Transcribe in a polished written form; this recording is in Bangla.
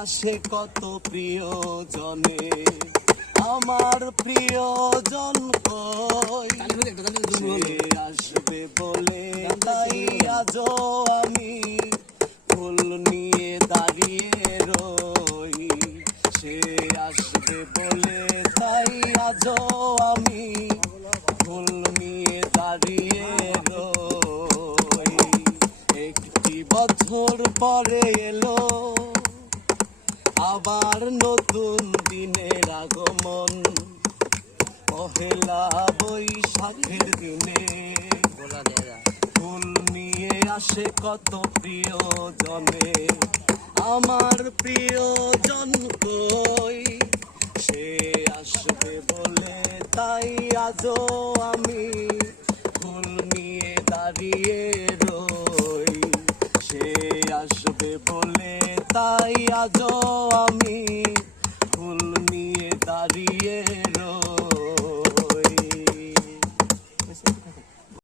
আসে কত প্রিয়জনে, আমার প্রিয়জন কই সে আসবে বলে তাই আজও আমি ফুল নিয়ে দাঁড়িয়ে রই। সে আসবে বলে তাই আজও আমি ফুল নিয়ে দাঁড়িয়ে রই। একটি বছর পরে এলো আবার নতুন দিনের আগমন, পহেলা বৈশাখের দিনে ফুল নিয়ে আসে কত প্রিয়জনে, আমার প্রিয়জন কই সে আসবে বলে তাই আজও আমি ফুল নিয়ে দাঁড়িয়ে রই। সে আসবে বলে তাই আজও আমি